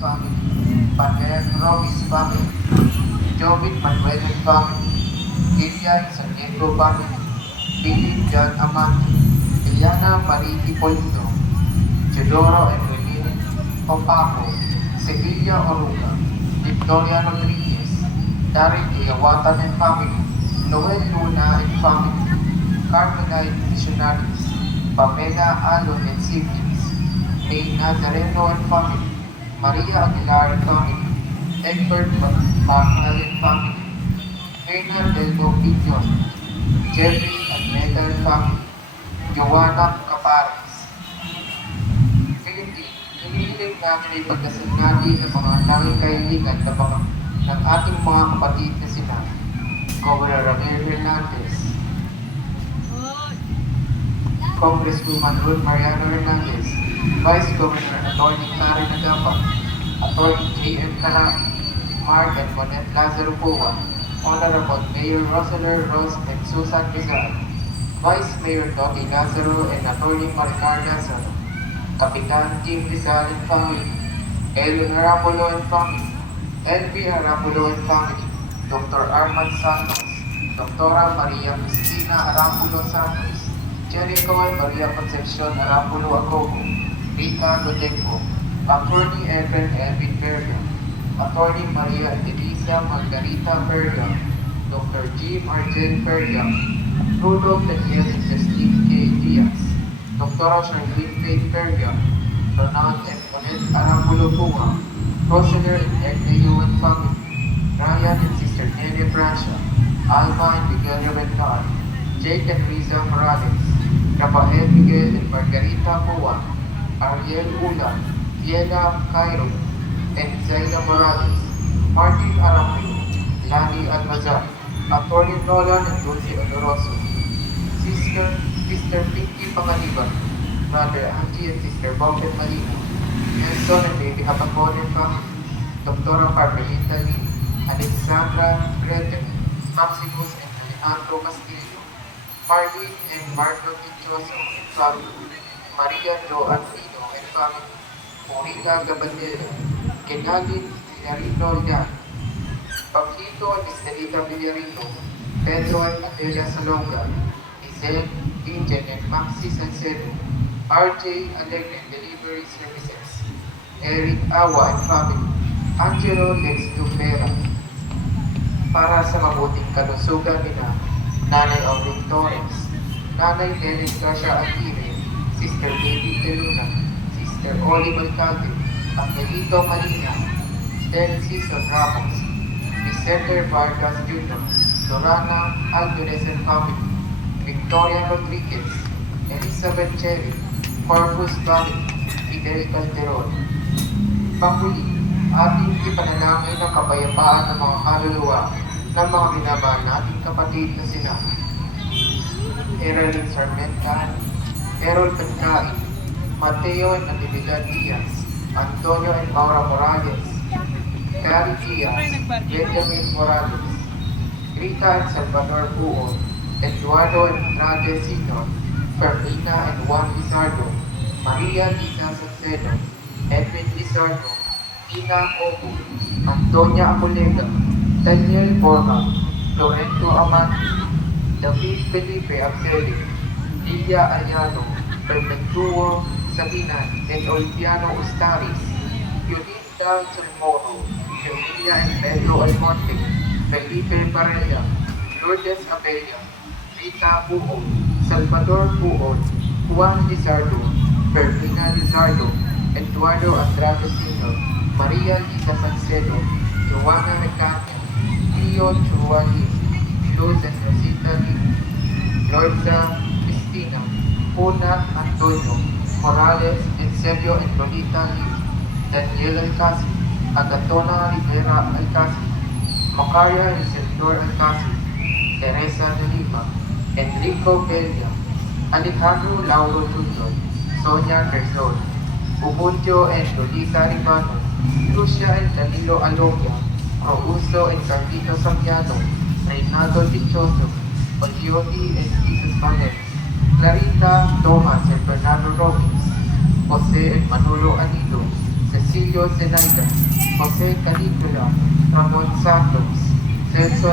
family, Pater Romis family, Jovit Manuel and family, Lilian San Diego family, Philip John Amati, Eliana Marie Hipolito, Teodoro Evelyn Opaco, Sevilla Oruga, Victoria Rodriguez, Darren Iawatan and family, Noel Luna and family, Carmelite Missionaries, Pamela Alon and siblings, May Nazareno and family, Maria Aguilar and family, Egbert Bacal and family, Reina Delmo Piñon, Jeffrey and Meta and family, Joanna Capares. Philippine, hinihiling namin ay pagkasalnati ng mga tanging kaibigan ng ating mga kapatid na sina Governor Ramir Hernandez, Congresswoman Ruth Mariano Hernandez, Vice Governor Atty. Karen Agapa, Atty. J.M. Caraki, Mark and Monette Lazaro Poa, Honorable Mayor Roseler Rose and Susan Rizal, Vice Mayor Dottie Lazaro and Atty. Maricar Lazaro, Kapitan Tim Rizal and family, Ellen Arapulo and family, L.V. Arapulo and family, Dr. Armand Santos, Dr. Maria Cristina Arapulo Santos, Jericho and Maria Concepcion Arapulo Agogo, Rita Gotempo, Attorney Evan Elvin Berga, Attorney Maria Elisa Margarita Berga, Dr. Jim Arjen Berga, Rudolph Daniel and Justine K. Diaz, Dr. Charlene Faith Berga, Ronald and Monette Arapulo Pua, Roseler and Erneo and family, Ryan and Sister Nelia Brancia, Alma and Miguel Reventar, Jake and Riza Morales, Rafael Miguel and Margarita Pua, Ariel Ula, Fiela Cairo, and Zaina Morales, Martin Aramio, Lani Almazar, Atty. Nolan and Dulce Oloroso, Sister Pinky Pangaliban, Brother Angie and Sister Bobet Malino, Nelson and Baby Habakon and family, Dr. Carmelita Lee, Alexandra Greten, Maximus and Alejandro Castillo, Marlene and Marco Tichoso and family, Maria Jo Antino and family, Morita Gabandero, Kenalin Villarino Yan, Paquito and Estelita Villarino, Pedro and Adelia Salonga, Isel, Ingen and Maxi Salcedo, RJ Alegre Delivery Services, Eric Awa and family, Angelo Lex Dumera, para sa mabuting kalusugan nila, Nanay Auling Torres, Nanay Lenny Garcia Aguirre, Sister Baby Teluna, Sister Olive Alcalde, Angelito Malina, Del Cesar Ramos, Vicente Vargas Jr., Lorana Alvarez and family, Victoria Rodriguez, Elizabeth Cherry, Corpus Valley, Fidel Calderon. Panghuli, ating ipanalangin ang kapayapaan ng mga kaluluwa ng mga binabaan nating kapatid na sina Eralyn Sarmenta, Errol Pencain, Mateo and Natividad Diaz, Antonio and Maura Morales, Gary Diaz, Benjamin Morales, Rita and Salvador Puo, Eduardo and Andrade Sino, Fermina and Juan Lizardo, Maria Lisa Salcedo, Edwin Lizardo, Ina Obu, Antonia Apulega, Daniel Borja, Lorenzo Amati, David Felipe Abseli, Lilia Aliano, Perpetuo Sabina, and Olviano Ustaris, Yolita Salmoro, Emilia and Pedro Almonte, Felipe Barella, Lourdes Abella, Rita Buo, Salvador Buo, Juan Lizardo, Fermina Lizardo, Eduardo Andrade Sr., Maria Lisa Salcedo, Joanna Recania, Leo Chuali, Luz and Rosita Lee, Lorza Cristina, Una Antonio, Morales, Eusebio and Lolita Lee, Daniel Alcasi, Agatona Rivera Alcasi, Macaria and Senador Alcasi, Teresa de Lima, Enrico Belia, Alejandro Lauro Jr., Sonia Quezon, Ubuntu and Lolita Ribano, Lucia and Danilo Alogia, Augusto and Carlito Sampiano, Reynaldo Dichoso, Odiobi and Jesus Manet, Clarita, Thomas and Bernardo Robbins, Jose and Manolo Anido, Cecilio Zenaida, Jose Caligula, Ramon Santos, Celso